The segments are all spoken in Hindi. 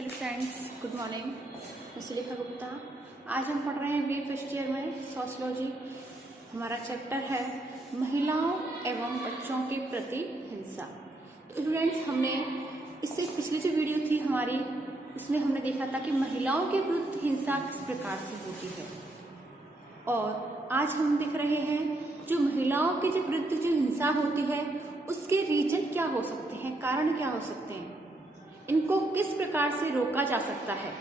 Hello friends, good morning. मैं सुलेखा गुप्ता। आज हम पढ़ रहे हैं बी फर्स्ट ईयर में सोशियोलॉजी। हमारा चैप्टर है महिलाओं एवं बच्चों के प्रति हिंसा। तो फ्रेंड्स, हमने इससे पिछली जो वीडियो थी हमारी, उसमें हमने देखा था कि महिलाओं के विरुद्ध हिंसा किस प्रकार से होती है, और आज हम देख रहे हैं जो महिलाओं के जो विरुद्ध जो हिंसा होती है उसके रीजन क्या हो सकते हैं, कारण क्या हो सकते हैं, इनको किस प्रकार से रोका जा सकता है।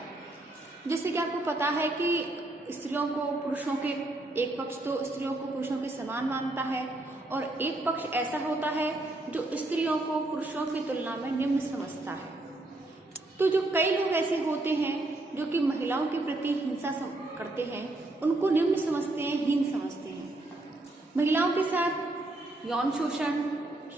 जैसे कि आपको पता है कि स्त्रियों को पुरुषों के, एक पक्ष तो स्त्रियों को पुरुषों के समान मानता है और एक पक्ष ऐसा होता है जो स्त्रियों को पुरुषों की तुलना में निम्न समझता है। तो जो कई लोग ऐसे होते हैं जो कि महिलाओं के प्रति हिंसा करते हैं, उनको निम्न समझते हैं, हीन समझते हैं। महिलाओं के साथ यौन शोषण,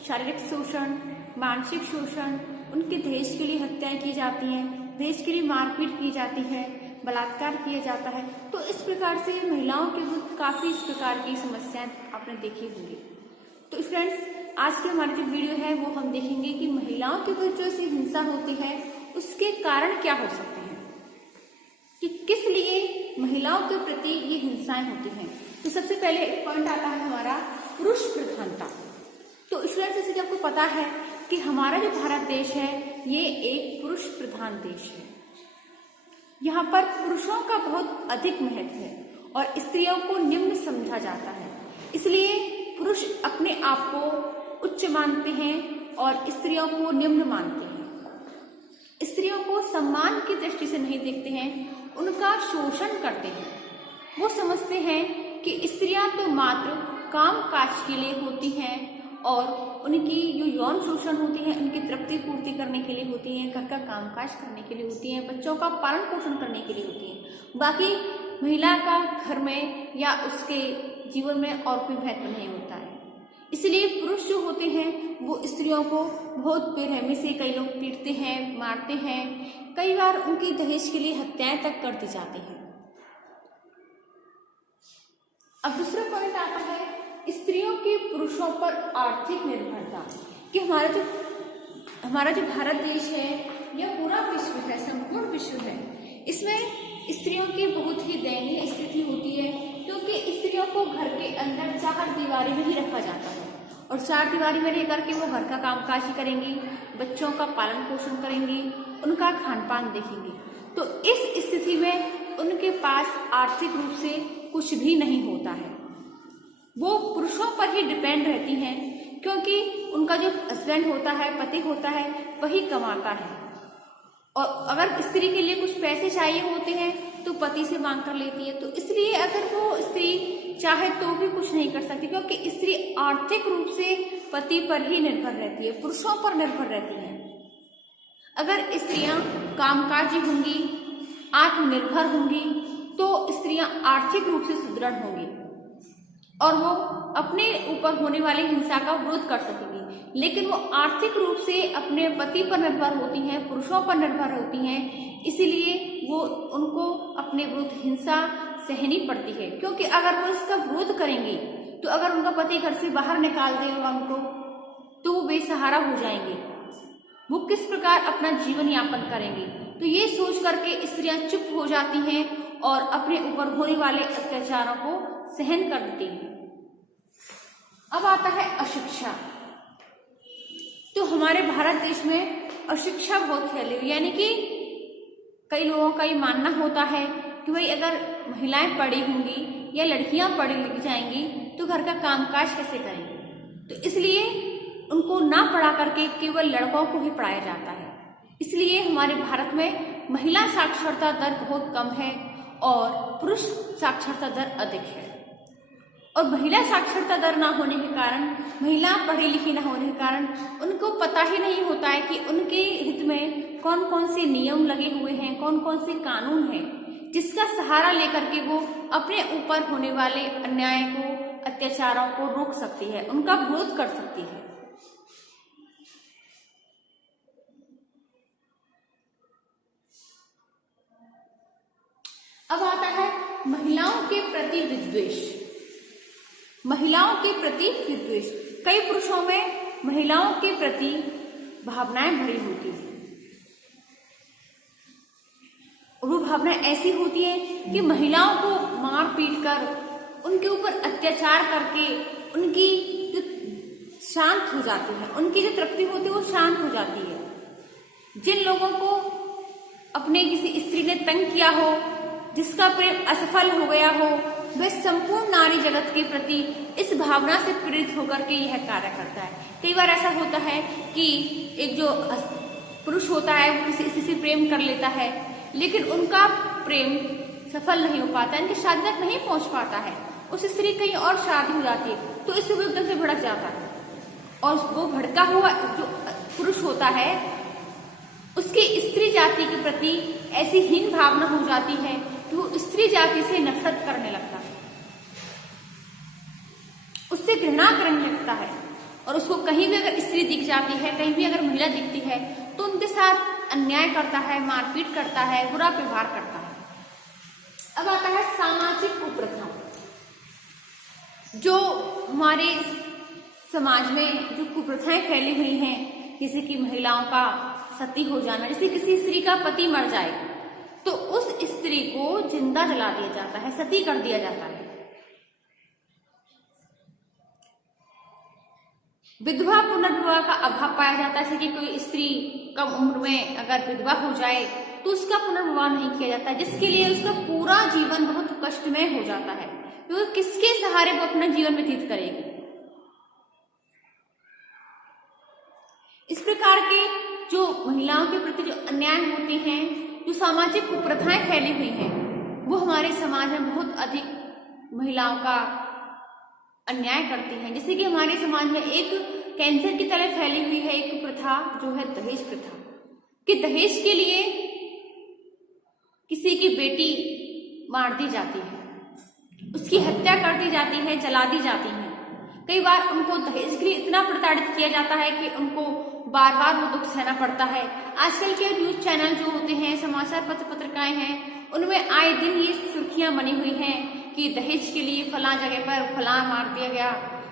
शारीरिक शोषण, मानसिक शोषण, उनके दहेज के लिए हत्याएं की जाती हैं, दहेज के लिए मारपीट की जाती है, बलात्कार किया जाता है। तो इस प्रकार से महिलाओं के विरुद्ध काफी इस प्रकार की समस्याएं आपने देखी होंगी। तो फ्रेंड्स, आज की हमारी जो वीडियो है वो हम देखेंगे कि महिलाओं के विरुद्ध जो ऐसी हिंसा होती है उसके कारण क्या हो सकते हैं, कि किस लिए महिलाओं के प्रति ये हिंसाएं होती हैं। तो सबसे पहले एक पॉइंट आता है हमारा पुरुष प्रधानता। तो फ्रेंड्स, जैसे कि आपको पता है कि हमारा जो भारत देश है ये एक पुरुष प्रधान देश है। यहाँ पर पुरुषों का बहुत अधिक महत्व है और स्त्रियों को निम्न समझा जाता है। इसलिए पुरुष अपने आप को उच्च मानते हैं और स्त्रियों को निम्न मानते हैं। स्त्रियों को सम्मान की दृष्टि से नहीं देखते हैं, उनका शोषण करते हैं। वो समझते हैं कि स्त्रियां तो मात्र काम काज के लिए होती हैं और उनकी जो यौन शोषण होती है उनकी तृप्ति पूर्ति करने के लिए होती है, घर का कामकाज करने के लिए होती है, बच्चों का पालन पोषण करने के लिए होती है। बाकी महिला का घर में या उसके जीवन में और कोई महत्व नहीं होता है। इसलिए पुरुष जो होते हैं वो स्त्रियों को बहुत बेरहमी से कई लोग पीटते हैं, मारते हैं, कई बार उनकी दहेज के लिए हत्याएं तक कर दी जाती हैं। अब दूसरा पॉइंट आता है स्त्रियों की पुरुषों पर आर्थिक निर्भरता। कि हमारा जो भारत देश है यह पूरा विश्व है, संपूर्ण विश्व है। इसमें स्त्रियों की बहुत ही दयनीय स्थिति होती है, क्योंकि स्त्रियों को घर के अंदर चार दीवारी में ही रखा जाता है और चार दीवारी में रह करके वो घर का कामकाज ही करेंगी, बच्चों का पालन पोषण करेंगी, उनका खान पान देखेंगी। तो इस स्थिति में उनके पास आर्थिक रूप से कुछ भी नहीं होता है। वो पुरुषों पर ही डिपेंड रहती हैं, क्योंकि उनका जो हस्बैंड होता है, पति होता है, वही कमाता है। और अगर स्त्री के लिए कुछ पैसे चाहिए होते हैं तो पति से मांग कर लेती है। तो इसलिए अगर वो स्त्री चाहे तो भी कुछ नहीं कर सकती, क्योंकि स्त्री आर्थिक रूप से पति पर ही निर्भर रहती है, पुरुषों पर निर्भर रहती है। अगर स्त्रियां कामकाजी होंगी, आत्मनिर्भर होंगी, तो स्त्रियां आर्थिक रूप से सुदृढ़ होंगी और वो अपने ऊपर होने वाली हिंसा का विरोध कर सकेंगी। लेकिन वो आर्थिक रूप से अपने पति पर निर्भर होती हैं, पुरुषों पर निर्भर होती हैं, इसीलिए वो उनको अपने विरुद्ध हिंसा सहनी पड़ती है। क्योंकि अगर वो इसका विरोध करेंगी तो अगर उनका पति घर से बाहर निकाल देगा उनको, तो वो बेसहारा हो जाएंगे। वो किस प्रकार अपना जीवन यापन करेंगी। तो ये सोच करके स्त्रियां चुप हो जाती हैं और अपने ऊपर होने वाले अत्याचारों को सहन कर देती हैं। अब आता है अशिक्षा। तो हमारे भारत देश में अशिक्षा बहुत फैली हुई, यानी कि कई लोगों का ये मानना होता है कि भाई अगर महिलाएं पढ़ी होंगी या लड़कियां पढ़ी लिख जाएंगी तो घर का कामकाज कैसे करेंगी। तो इसलिए उनको ना पढ़ा करके केवल लड़कों को ही पढ़ाया जाता है। इसलिए हमारे भारत में महिला साक्षरता दर बहुत कम है और पुरुष साक्षरता दर अधिक है। और महिला साक्षरता दर ना होने के कारण, महिला पढ़ी लिखी ना होने के कारण उनको पता ही नहीं होता है कि उनके हित में कौन कौन से नियम लगे हुए हैं, कौन कौन से कानून हैं, जिसका सहारा लेकर के वो अपने ऊपर होने वाले अन्याय को, अत्याचारों को रोक सकती है, उनका विरोध कर सकती है। अब आता है महिलाओं के प्रति विद्वेष। महिलाओं के प्रति विद्वेष। कई पुरुषों में महिलाओं के प्रति भावनाएं भरी होती हैं। भावना ऐसी होती है कि महिलाओं को मार पीट कर, उनके ऊपर अत्याचार करके उनकी जो शांत हो जाती है, उनकी जो तृप्ति होती है वो शांत हो जाती है। जिन लोगों को अपने किसी स्त्री ने तंग किया हो, जिसका प्रेम असफल हो गया हो, वह संपूर्ण नारी जगत के प्रति इस भावना से प्रेरित होकर के यह कार्य करता है। कई बार ऐसा होता है कि एक जो पुरुष होता है वो किसी स्त्री से प्रेम कर लेता है, लेकिन उनका प्रेम सफल नहीं हो पाता, इनकी शादी तक नहीं पहुंच पाता है, उस स्त्री कहीं और शादी हो जाती है, तो इससे वो एकदम से भड़क जाता है और वो भड़का हुआ जो पुरुष होता है उसकी स्त्री जाति के प्रति ऐसी हीन भावना हो जाती है कि वो स्त्री जाति से नफरत करने लगता है, उससे घृणा करने लगता है, और उसको कहीं भी अगर स्त्री दिख जाती है, कहीं भी अगर महिला दिखती है तो उनके साथ अन्याय करता है, मारपीट करता है, बुरा व्यवहार करता है। अब आता है सामाजिक कुप्रथा। जो हमारे समाज में जो कुप्रथाएं फैली हुई हैं, जैसे कि महिलाओं का सती हो जाना, जैसे किसी स्त्री का पति मर जाए तो उस स्त्री को जिंदा जला दिया जाता है, सती कर दिया जाता है। विधवा पुनर्विवाह का अभाव पाया जाता है, जैसे कि कोई स्त्री कम उम्र में अगर विधवा हो जाए तो उसका पुनर्विवाह नहीं किया जाता, जिसके लिए उसका पूरा जीवन बहुत कष्टमय हो जाता है, तो किसके सहारे वो अपना जीवन व्यतीत करेगी। इस प्रकार के जो महिलाओं के प्रति जो अन्याय होते हैं, जो सामाजिक कुप्रथाएं फैली हुई हैं, वो हमारे समाज में बहुत अधिक महिलाओं का अन्याय करती हैं। जैसे कि हमारे समाज में एक कैंसर की तरह फैली हुई है एक प्रथा, जो है दहेज प्रथा, कि दहेज के लिए किसी की बेटी मार दी जाती है, उसकी हत्या कर दी जाती है, जला दी जाती है। कई बार उनको दहेज के लिए इतना प्रताड़ित किया जाता है कि उनको बार बार वो दुख सहना पड़ता है। आजकल के न्यूज चैनल जो होते हैं, समाचार पत्र पत्रिकाएं हैं, उनमें आए दिन ये सुर्खियां बनी हुई हैं कि दहेज के लिए फलां जगह पर फलां मार दिया गया।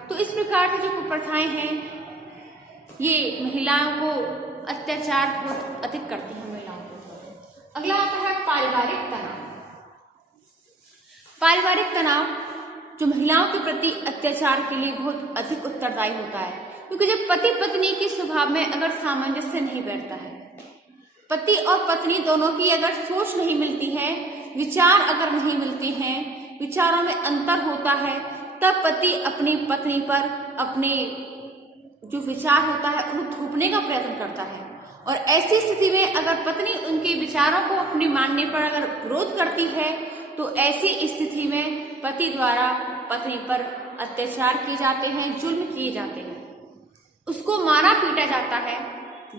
तो इस प्रकार की जो कुप्रथाएं हैं ये महिलाओं को अत्याचार बहुत अधिक करती हैं महिलाओं को। अगला आता है पारिवारिक तनाव। पारिवारिक तनाव जो महिलाओं के प्रति अत्याचार के लिए बहुत अधिक उत्तरदायी होता है, क्योंकि जब पति पत्नी के स्वभाव में अगर सामंजस्य नहीं बैठता है, पति और पत्नी दोनों की अगर सोच नहीं मिलती है, विचार अगर नहीं मिलते हैं, विचारों में अंतर होता है, तब पति अपनी पत्नी पर अपने जो विचार होता है उनको थोपने का प्रयत्न करता है। और ऐसी स्थिति में अगर पत्नी उनके विचारों को अपने मानने पर अगर विरोध करती है तो ऐसी स्थिति में पति द्वारा पत्नी पर अत्याचार किए जाते हैं, जुल्म किए जाते हैं, उसको मारा पीटा जाता है,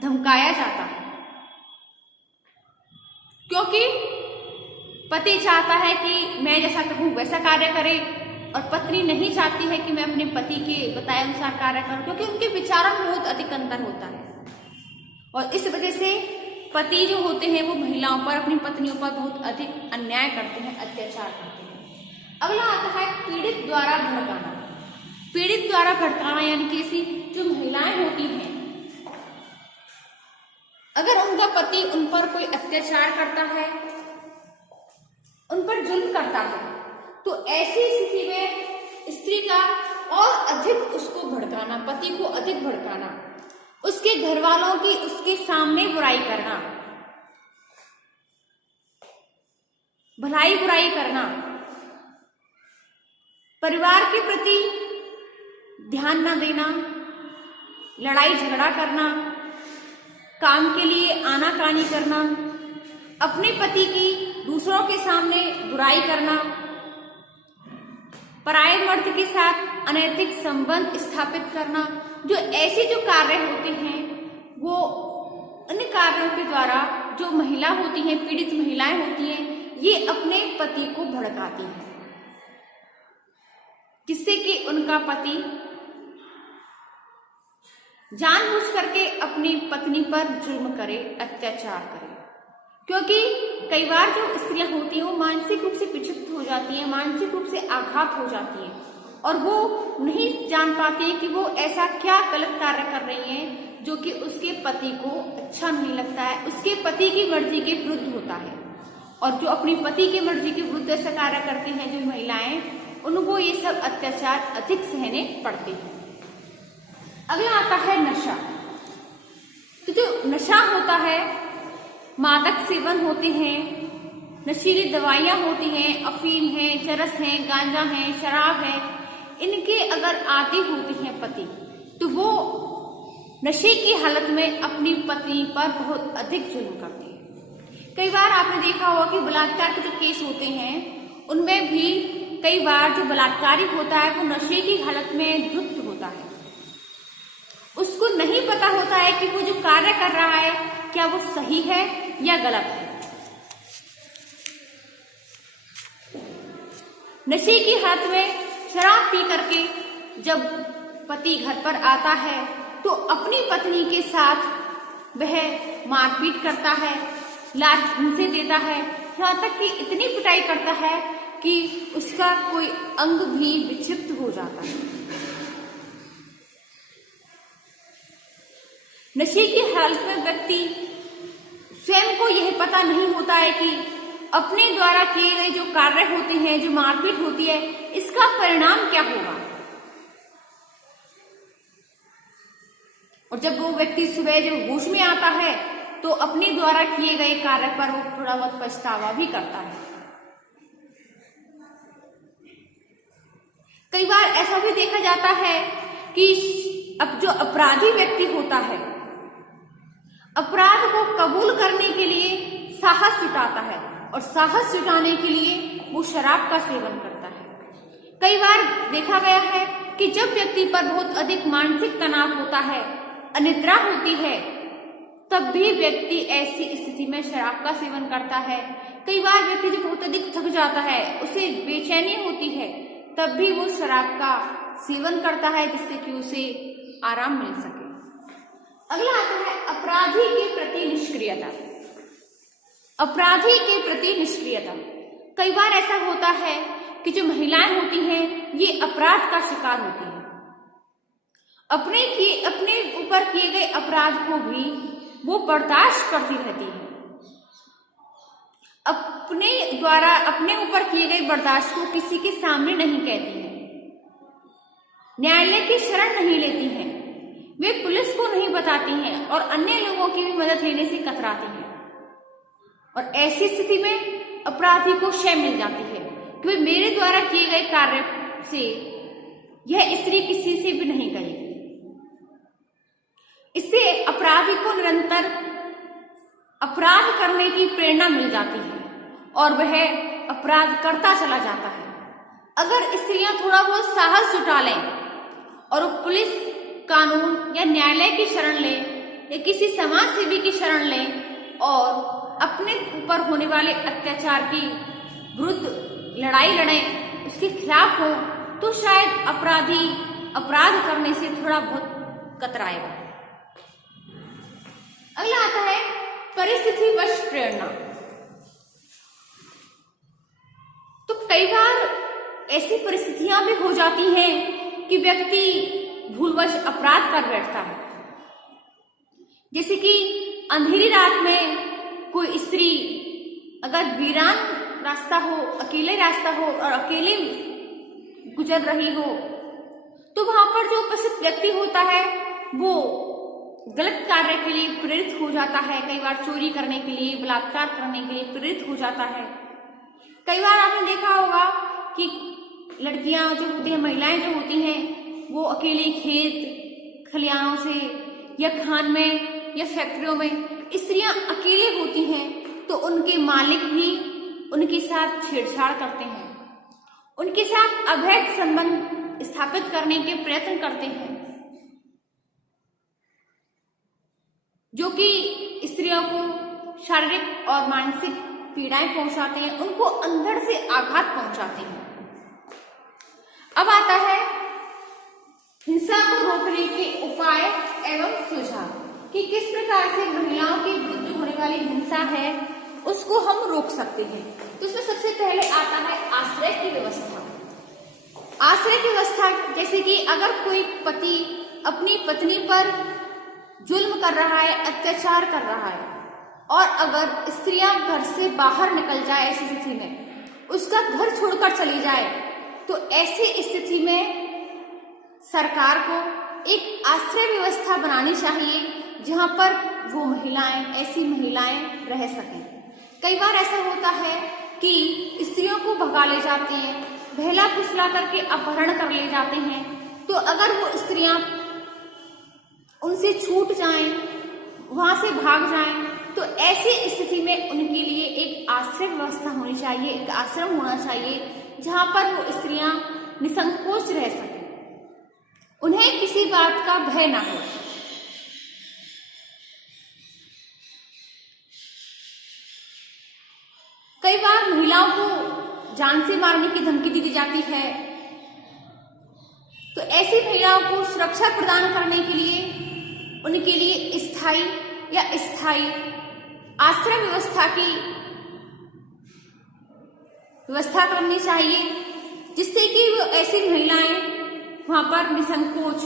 धमकाया जाता है, क्योंकि पति चाहता है कि मैं जैसा कहूं वैसा कार्य करे और पत्नी नहीं चाहती है कि मैं अपने पति के बताए अनुसार कार्य करूं, क्योंकि उनके विचारों में बहुत अधिक अंतर होता है। और इस वजह से पति जो होते हैं वो महिलाओं पर, अपनी पत्नियों पर बहुत अधिक अन्याय करते हैं, अत्याचार करते हैं। अगला आता है पीड़ित द्वारा भड़काना। पीड़ित द्वारा भड़काना यानी कि ऐसी जो महिलाएं होती हैं, अगर उनका पति उन पर कोई अत्याचार करता है, उन पर जुल्म करता है, तो ऐसी स्थिति में स्त्री का और अधिक उसको भड़काना, पति को अधिक भड़काना, उसके घर वालों की उसके सामने बुराई करना, भलाई बुराई करना, परिवार के प्रति ध्यान न देना, लड़ाई झगड़ा करना, काम के लिए आनाकानी करना, अपने पति की दूसरों के सामने बुराई करना, पराये मर्द के साथ अनैतिक संबंध स्थापित करना, जो ऐसे जो कार्य होते हैं वो इन कार्यों के द्वारा जो महिला होती हैं, पीड़ित महिलाएं होती हैं, ये अपने पति को भड़काती हैं, जिससे कि उनका पति जानबूझ करके अपनी पत्नी पर जुल्म करे, अत्याचार करे। क्योंकि कई बार जो स्त्रियां होती हैं वो मानसिक रूप से विक्षिप्त हो जाती हैं, मानसिक रूप से आघात हो जाती हैं, और वो नहीं जान पाती है कि वो ऐसा क्या गलत कार्य कर रही हैं जो कि उसके पति को अच्छा नहीं लगता है, उसके पति की मर्जी के विरुद्ध होता है। और जो अपनी पति की मर्जी के विरुद्ध ऐसा कार्य करती हैं जो महिलाएं, उनको ये सब अत्याचार अधिक सहने पड़ते हैं। अगला आता है नशा। तो जो नशा होता है, मादक सेवन होते हैं, नशीली दवाइयां होती हैं, अफीम है, चरस है, गांजा है, शराब है, इनके अगर आदी होते हैं पति, तो वो नशे की हालत में अपनी पत्नी पर बहुत अधिक जुल्म करते हैं। कई बार आपने देखा होगा कि बलात्कार के जो केस होते हैं उनमें भी कई बार जो बलात्कारी होता है वो नशे की हालत में धुत होता है। उसको नहीं पता होता है कि वो जो कार्य कर रहा है क्या वो सही है या गलत है। नशे की हालत में शराब पी करके जब पति घर पर आता है तो अपनी पत्नी के साथ वह मारपीट करता है, लात घूंसे देता है, यहाँ तक कि इतनी पिटाई करता है कि उसका कोई अंग भी विक्षिप्त हो जाता है। नशे की हालत में व्यक्ति स्वयं को यह पता नहीं होता है कि अपने द्वारा किए गए जो कार्य होते हैं, जो मारपीट होती है, इसका परिणाम क्या होगा। और जब वो व्यक्ति सुबह जब होश में आता है तो अपने द्वारा किए गए कार्य पर वो थोड़ा बहुत पछतावा भी करता है। कई बार ऐसा भी देखा जाता है कि अब जो अपराधी व्यक्ति होता है, अपराध को कबूल करने के लिए साहस जुटाता है और साहस जुटाने के लिए वो शराब का सेवन करता है। कई बार देखा गया है कि जब व्यक्ति पर बहुत अधिक मानसिक तनाव होता है, अनिद्रा होती है, तब भी व्यक्ति ऐसी स्थिति में शराब का सेवन करता है। कई बार व्यक्ति जब बहुत अधिक थक जाता है, उसे बेचैनी होती है, तब भी वो शराब का सेवन करता है जिससे कि उसे आराम मिल सके। अगला आता है अपराधी के प्रति निष्क्रियता। अपराधी के प्रति निष्क्रियता। कई बार ऐसा होता है कि जो महिलाएं होती हैं ये अपराध का शिकार होती हैं, अपने ऊपर किए गए अपराध को भी वो बर्दाश्त करती रहती है, अपने द्वारा अपने ऊपर किए गए बर्दाश्त को किसी के सामने नहीं कहती है, न्यायालय की शरण नहीं लेती हैं, वे पुलिस को नहीं बताती हैं और अन्य लोगों की भी मदद लेने से कतराती हैं। और ऐसी स्थिति में अपराधी को शय मिल जाती है कि मेरे द्वारा किए गए कार्य से यह स्त्री किसी से भी नहीं करेगी। इससे अपराधी को निरंतर अपराध करने की प्रेरणा मिल जाती है और वह अपराध करता चला जाता है। अगर स्त्रियां थोड़ा बहुत साहस जुटा लें और पुलिस, कानून या न्यायालय की शरण लें या किसी समाज सेवी की शरण लें और अपने ऊपर होने वाले अत्याचार की विरुद्ध लड़ाई लड़ें, उसके खिलाफ हो, तो शायद अपराधी अपराध करने से थोड़ा बहुत कतराएगा। अगला आता है परिस्थितिवश प्रेरणा। तो कई बार ऐसी परिस्थितियां भी हो जाती हैं कि व्यक्ति भूलवश अपराध कर बैठता है। जैसे कि अंधेरी रात में कोई स्त्री अगर वीरान रास्ता हो, अकेले रास्ता हो और अकेले गुजर रही हो, तो वहां पर जो उपस्थित व्यक्ति होता है वो गलत कार्य के लिए प्रेरित हो जाता है। कई बार चोरी करने के लिए, बलात्कार करने के लिए प्रेरित हो जाता है। कई बार आपने देखा होगा कि लड़कियां जो होती हैं, महिलाएं जो होती हैं, वो अकेले खेत खलिहानों से या खान में या फैक्ट्रियों में स्त्रियां अकेले होती हैं तो उनके मालिक भी उनके साथ छेड़छाड़ करते हैं, उनके साथ अवैध संबंध स्थापित करने के प्रयत्न करते हैं, जो कि स्त्रियों को शारीरिक और मानसिक पीड़ाएं पहुंचाते हैं, उनको अंदर से आघात पहुंचाते हैं। अब आता है हिंसा को रोकने के उपाय एवं सुझाव कि किस प्रकार से महिलाओं के विरुद्ध होने वाली हिंसा है उसको हम रोक सकते हैं। तो इसमें सबसे पहले आता है आश्रय की व्यवस्था। आश्रय की व्यवस्था जैसे कि अगर कोई पति अपनी पत्नी पर जुल्म कर रहा है, अत्याचार कर रहा है और अगर स्त्रियां घर से बाहर निकल जाए ऐसी स्थिति में, उसका घर छोड़कर चली जाए, तो ऐसी स्थिति में सरकार को एक आश्रय व्यवस्था बनानी चाहिए जहां पर वो महिलाएं, ऐसी महिलाएं रह सकें। कई बार ऐसा होता है कि स्त्रियों को भगा ले जाते हैं, बहला फुसला करके अपहरण कर ले जाते हैं। तो अगर वो स्त्रियां उनसे छूट जाएं, वहां से भाग जाएं, तो ऐसी स्थिति में उनके लिए एक आश्रय व्यवस्था होनी चाहिए, एक आश्रम होना चाहिए जहां पर वो स्त्रियां निसंकोच रह सकें, उन्हें किसी बात का भय ना हो। कई बार महिलाओं को जान से मारने की धमकी दी जाती है, तो ऐसी महिलाओं को सुरक्षा प्रदान करने के लिए उनके लिए स्थायी या स्थायी आश्रय व्यवस्था की व्यवस्था करनी चाहिए, जिससे कि वो ऐसी महिलाएं वहां पर निसंकोच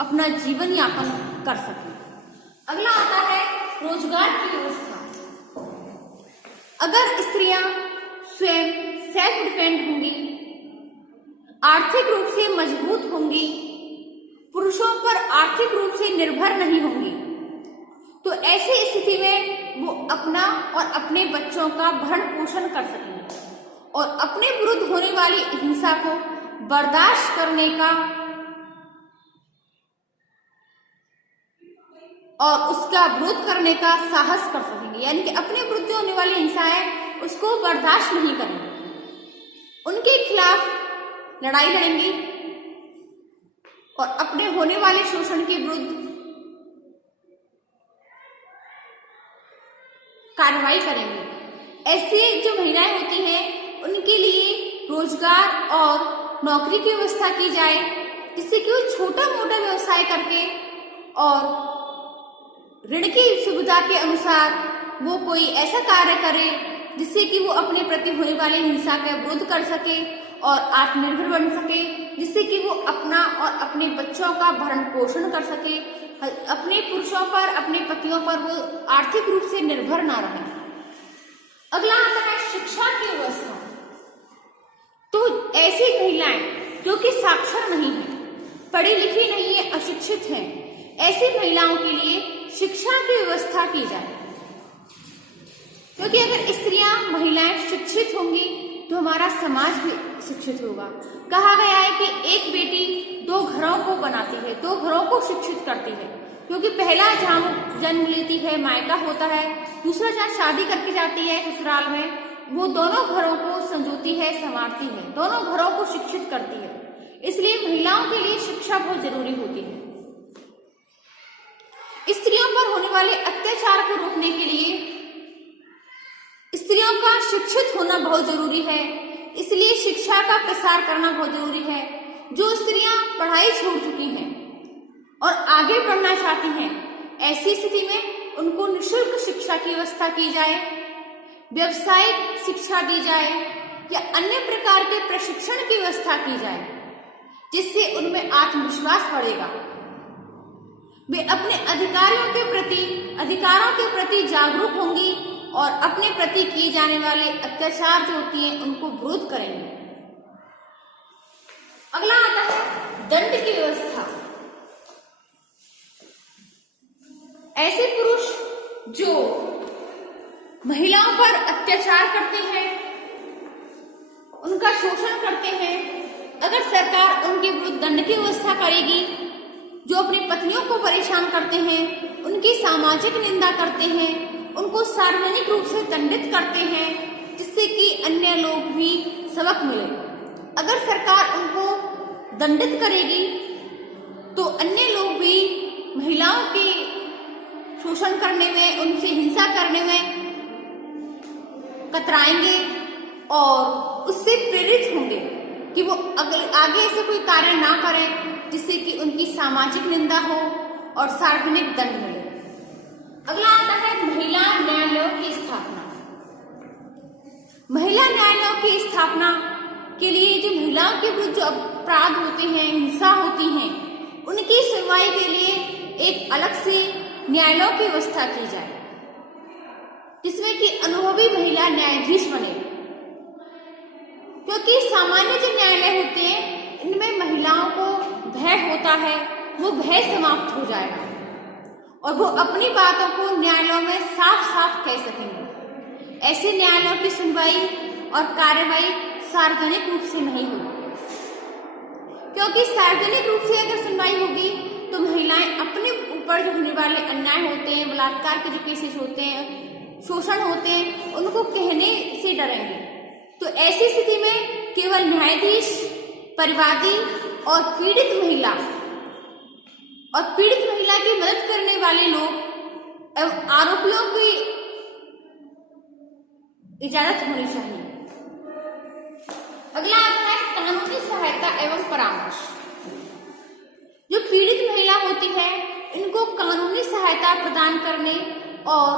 अपना जीवन यापन कर सकें। अगला आता है रोजगार की व्यवस्था। अगर स्त्रियां स्वयं सेल्फ डिपेंड होंगी, आर्थिक रूप से मजबूत होंगी, पुरुषों पर आर्थिक रूप से निर्भर नहीं होंगी, तो ऐसी स्थिति में वो अपना और अपने बच्चों का भरण पोषण कर सकेंगे और अपने विरुद्ध होने वाली हिंसा को बर्दाश्त करने का और उसका विरोध करने का साहस कर सकेंगे। यानी कि अपने विरुद्ध होने वाली हिंसा है उसको बर्दाश्त नहीं करेंगे, उनके खिलाफ लड़ाई लड़ेंगी और अपने होने वाले शोषण के विरुद्ध कार्रवाई करेंगे। ऐसी जो महिलाएं होती हैं उनके लिए रोजगार और नौकरी की व्यवस्था की जाए, जिससे कि वो छोटा मोटा व्यवसाय करके और ऋण की सुविधा के अनुसार वो कोई ऐसा कार्य करे जिससे कि वो अपने प्रति होने वाले हिंसा का विरोध कर सके और आत्मनिर्भर बन सके, जिससे कि वो अपना और अपने बच्चों का भरण पोषण कर सके, अपने पुरुषों पर, अपने पतियों पर वो आर्थिक रूप से निर्भर ना रहे। अगला आता है शिक्षा की व्यवस्था। तो ऐसी महिलाएं जो कि साक्षर नहीं है, पढ़ी लिखी नहीं है, अशिक्षित हैं, ऐसी महिलाओं के लिए शिक्षा की व्यवस्था की जाए, क्योंकि अगर स्त्रियां, महिलाएं शिक्षित होंगी तो हमारा समाज भी शिक्षित होगा। कहा गया है कि एक बेटी दो घरों को बनाती है, दो घरों को शिक्षित करती है, क्योंकि पहला जहाँ जन्म लेती है मायका होता है, दूसरा जहाँ शादी करके जाती है ससुराल में, वो दोनों घरों को संजोती है, संवारती है, दोनों घरों को शिक्षित करती है। इसलिए महिलाओं के लिए शिक्षा बहुत जरूरी होती है। स्त्रियों पर होने वाले अत्याचार को रोकने के लिए स्त्रियों का शिक्षित होना बहुत जरूरी है, इसलिए शिक्षा का प्रसार करना बहुत जरूरी है। जो स्त्रियां पढ़ाई छोड़ चुकी हैं और आगे बढ़ना चाहती हैं, ऐसी स्थिति में उनको निःशुल्क शिक्षा की व्यवस्था की जाए, व्यावसायिक शिक्षा दी जाए या अन्य प्रकार के प्रशिक्षण की व्यवस्था की जाए, जिससे उनमें आत्मविश्वास बढ़ेगा, वे अपने अधिकारों के प्रति जागरूक होंगी और अपने प्रति किए जाने वाले अत्याचार जो होती हैं उनको विरोध करेंगे। अगला आता है दंड की व्यवस्था। ऐसे पुरुष जो महिलाओं पर अत्याचार करते हैं, उनका शोषण करते हैं, अगर सरकार उनके विरुद्ध दंड की व्यवस्था करेगी, जो अपनी पत्नियों को परेशान करते हैं, उनकी सामाजिक निंदा करते हैं, उनको सार्वजनिक रूप से दंडित करते हैं, जिससे कि अन्य लोग भी सबक मिले। अगर सरकार उनको दंडित करेगी तो अन्य लोग भी महिलाओं के शोषण करने में, उनसे हिंसा करने में कतराएंगे और उससे प्रेरित होंगे कि वो आगे ऐसे कोई कार्य ना करें जिससे कि उनकी सामाजिक निंदा हो और सार्वजनिक दंड मिले। अगला आता है महिला न्यायालयों की स्थापना। महिला न्यायालयों की स्थापना के लिए जो महिलाओं के विरुद्ध जो अपराध होते हैं, हिंसा होती हैं, उनकी सुनवाई के लिए एक अलग से न्यायालयों की व्यवस्था की जाए। जिसमें कि अनुभवी महिला न्यायाधीश बने, क्योंकि सामान्य जो न्यायालय होते हैं इनमें महिलाओं को भय होता है, वो भय समाप्त हो जाएगा और वो अपनी बातों को न्यायालयों में साफ साफ कह सकेंगे। ऐसे न्यायालयों की सुनवाई और कार्यवाही सार्वजनिक रूप से नहीं होगी, क्योंकि सार्वजनिक रूप से अगर सुनवाई होगी तो महिलाएं अपने ऊपर जो होने वाले अन्याय होते हैं, बलात्कार के जो केसेस होते हैं, शोषण होते हैं, उनको कहने से डरेंगे। तो ऐसी स्थिति में केवल न्यायाधीश, परिवादी और पीड़ित महिला की मदद करने वाले लोग एवं आरोपियों की इजाजत होनी चाहिए। अगला आता है कानूनी सहायता एवं परामर्श। जो पीड़ित महिला होती है इनको कानूनी सहायता प्रदान करने और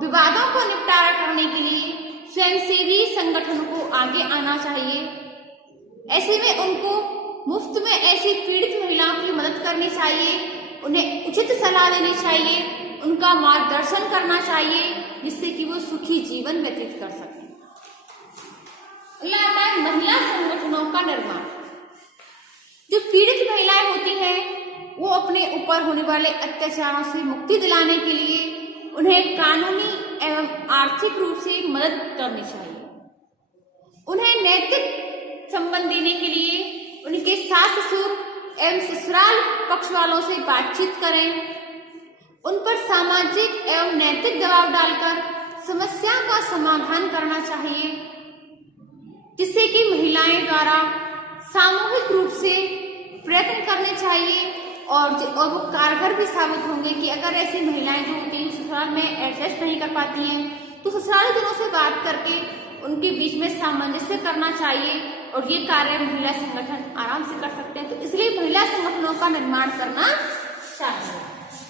विवादों को निपटारा करने के लिए स्वयंसेवी संगठन को आगे आना चाहिए। ऐसे में उनको मुफ्त में ऐसी पीड़ित महिलाओं की मदद करनी चाहिए, उन्हें उचित सलाह देनी चाहिए, उनका मार्गदर्शन करना चाहिए, जिससे कि वो सुखी जीवन व्यतीत कर सकें। अगला आता है महिला संगठनों का निर्माण। जो पीड़ित महिलाएं होती हैं वो अपने ऊपर होने वाले अत्याचारों से मुक्ति दिलाने के लिए उन्हें कानूनी एवं आर्थिक रूप से मदद करनी चाहिए। उन्हें नैतिक संबंध देने के लिए उनके सास ससुर एवं ससुराल पक्ष वालों से बातचीत करें, उन पर सामाजिक एवं नैतिक दबाव डालकर समस्या का समाधान करना चाहिए, जिससे कि महिलाएं द्वारा सामूहिक रूप से प्रयत्न करने चाहिए और वो कारगर भी साबित होंगे कि अगर ऐसी महिलाएं जो होती हैं ससुराल में एडजस्ट नहीं कर पाती हैं तो ससुराली जनों से बात करके उनके बीच में सामंजस्य करना चाहिए और ये कार्य महिला संगठन आराम से कर सकते हैं। तो इसलिए महिला संगठनों का निर्माण करना चाहिए।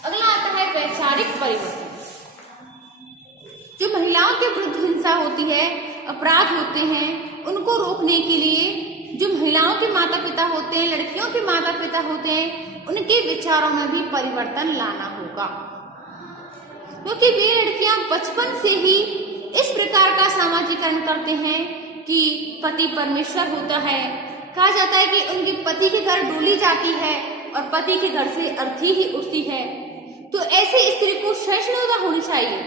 अगला आता है वैचारिक परिवर्तन। जो महिलाओं के विरुद्ध हिंसा होती है, अपराध होते हैं, उनको रोकने के लिए जो महिलाओं के माता पिता होते हैं, लड़कियों के माता पिता होते हैं, उनके विचारों में भी परिवर्तन लाना होगा, क्योंकि वे लड़कियां बचपन से ही इस प्रकार का सामाजिकरण करते हैं कि पति परमेश्वर होता है। कहा जाता है कि उनके पति के घर डोली जाती है और पति के घर से अर्थी ही उठती है। तो ऐसे स्त्री को सहिष्णुता होनी चाहिए,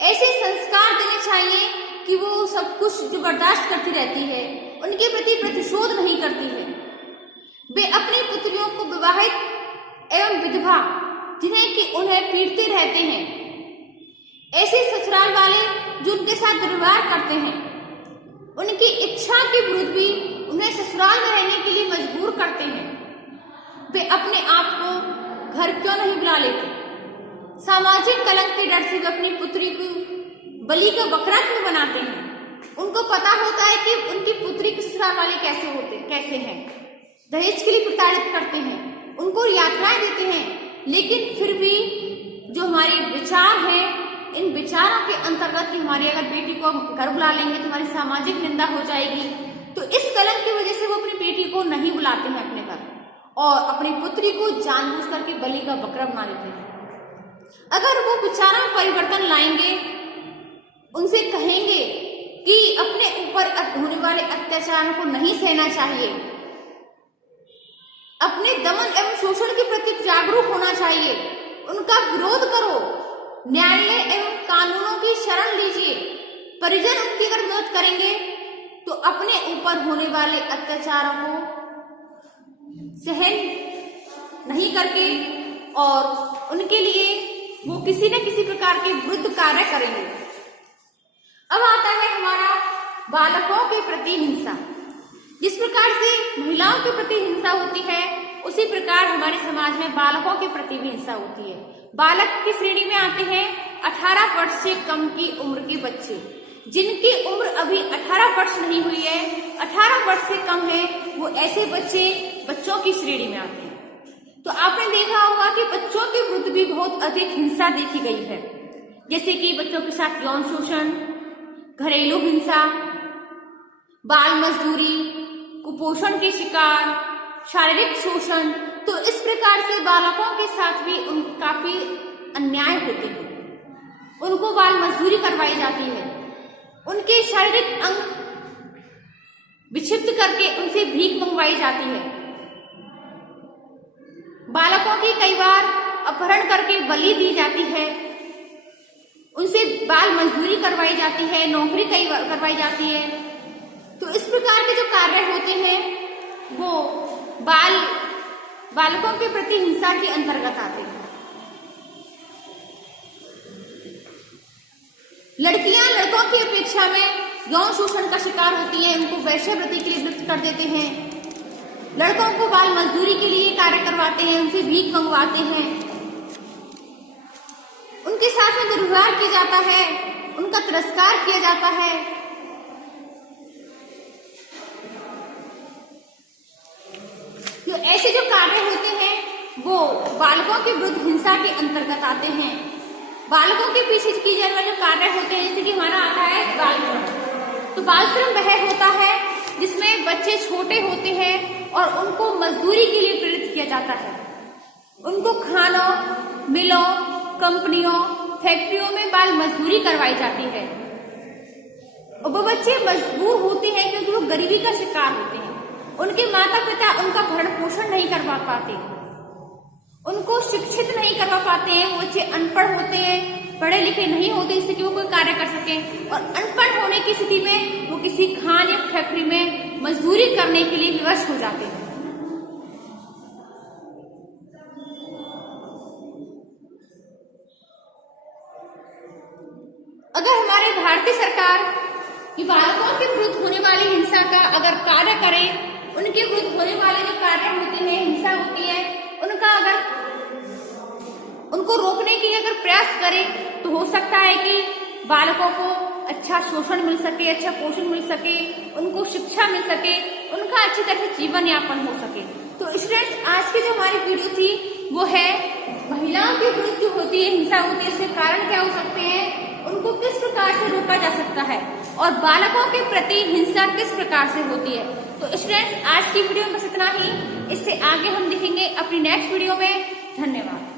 ऐसे संस्कार देने चाहिए कि वो सब कुछ जो बर्दाश्त करती रहती है, उनके प्रति प्रतिशोध नहीं करती है। वे अपनी पुत्रियों को विवाहित एवं विधवा जिन्हें कि उन्हें पीटते रहते हैं, ऐसे ससुराल वाले जो उनके साथ दुर्व्यवहार करते हैं, उनकी इच्छा के विरुद्ध भी उन्हें ससुराल में रहने के लिए मजबूर करते हैं, वे अपने आप को घर क्यों नहीं बुला लेते? सामाजिक कलंक के डर से वे अपनी पुत्री को बलि का बकरा क्यों बनाते हैं? उनको पता होता है कि उनकी पुत्री के ससुराल वाले कैसे हैं, दहेज के लिए प्रताड़ित करते हैं, उनको यातनाएं देते हैं, लेकिन फिर भी जो हमारे विचार हैं, इन विचारों के अंतर्गत कि हमारी अगर बेटी को घर बुला लेंगे तो हमारी सामाजिक निंदा हो जाएगी, तो इस कलंक की वजह से वो अपनी बेटी को नहीं बुलाते हैं अपने घर और अपनी पुत्री को जानबूझ करके बलि का बकरा बना देते हैं। अगर वो विचारों में परिवर्तन लाएंगे, उनसे कहेंगे कि अपने ऊपर होने वाले अत्याचारों को नहीं सहना चाहिए, अपने दमन एवं शोषण के प्रति जागरूक होना चाहिए, उनका विरोध करो, न्यायालय एवं कानूनों की शरण लीजिए, परिजन उनकी अगर मदद करेंगे तो अपने ऊपर होने वाले अत्याचारों को सहन नहीं करके और उनके लिए वो किसी न किसी प्रकार के विरुद्ध कार्य करेंगे। अब आता है हमारा बालकों के प्रति हिंसा। जिस प्रकार से महिलाओं के प्रति हिंसा होती है, उसी प्रकार हमारे समाज में बालकों के प्रति भी हिंसा होती है। बालक की श्रेणी में आते हैं 18 वर्ष से कम की उम्र के बच्चे, जिनकी उम्र अभी 18 वर्ष नहीं हुई है, 18 वर्ष से कम है, वो ऐसे बच्चों की श्रेणी में आते हैं। तो आपने देखा होगा कि बच्चों के विरुद्ध भी बहुत अधिक हिंसा देखी गई है, जैसे कि बच्चों के साथ यौन शोषण, घरेलू हिंसा, बाल मजदूरी, कुपोषण के शिकार, शारीरिक शोषण। तो इस प्रकार से बालकों के साथ भी काफी अन्याय होते हैं। उनको बाल मजदूरी करवाई जाती है, उनके शारीरिक अंग विक्षिप्त करके उनसे भीख मंगवाई जाती है, बालकों की कई बार अपहरण करके बलि दी जाती है, उनसे बाल मजदूरी करवाई जाती है, नौकरी कई बार करवाई जाती है। तो इस प्रकार के जो कार्य होते हैं वो बालकों के प्रति हिंसा के अंतर्गत आते हैं। लड़कियां लड़कों की अपेक्षा में यौन शोषण का शिकार होती हैं, उनको वेश्यावृत्ति के लिए लिप्त कर देते हैं, लड़कों को बाल मजदूरी के लिए कार्य करवाते हैं, उनसे भीख मंगवाते हैं, उनके साथ में दुर्व्यवहार किया जाता है, उनका तिरस्कार किया जाता है। तो ऐसे जो कार्य होते हैं वो बालकों के विरुद्ध हिंसा के अंतर्गत आते हैं। बालकों के पीछे किए जाने वाले जो कार्य होते हैं, जैसे कि हमारा आता है बाल श्रम। तो बाल श्रम वह होता है जिसमें बच्चे छोटे होते हैं और उनको मजदूरी के लिए प्रेरित किया जाता है, उनको खानों, मिलों, कंपनियों, फैक्ट्रियों में बाल मजदूरी करवाई जाती है। और वो बच्चे मजबूर होते हैं क्योंकि वो गरीबी का शिकार होते हैं, उनके माता पिता उनका भरण पोषण नहीं करवा पाते, उनको शिक्षित नहीं करवा पाते हैं, वो बच्चे अनपढ़ होते हैं, पढ़े लिखे नहीं होते इससे कि वो कोई कार्य कर सके, और अनपढ़ होने की स्थिति में वो किसी खान या फैक्ट्री में मजदूरी करने के लिए विवश हो जाते हैं। अगर हमारे भारतीय सरकार ये बालकों के विरुद्ध होने वाली हिंसा का अगर कार्य करे, उनके विरुद्ध होने वाले जो कार्य होते हैं, हिंसा होती है, उनको रोकने के लिए अगर प्रयास करे तो हो सकता है कि बालकों को अच्छा शोषण मिल सके, अच्छा पोषण मिल सके, उनको शिक्षा मिल सके, उनका अच्छी तरह से जीवन यापन हो सके। तो स्टूडेंट्स, आज की जो हमारी वीडियो थी वो है महिलाओं के विरुद्ध जो होती है हिंसा होती है, इसके कारण क्या हो सकते हैं, उनको किस प्रकार से रोका जा सकता है, और बालकों के प्रति हिंसा किस प्रकार से होती है। तो स्टूडेंट्स, आज की वीडियो में बस इतना ही। इससे आगे हम दिखेंगे अपनी नेक्स्ट वीडियो में। धन्यवाद।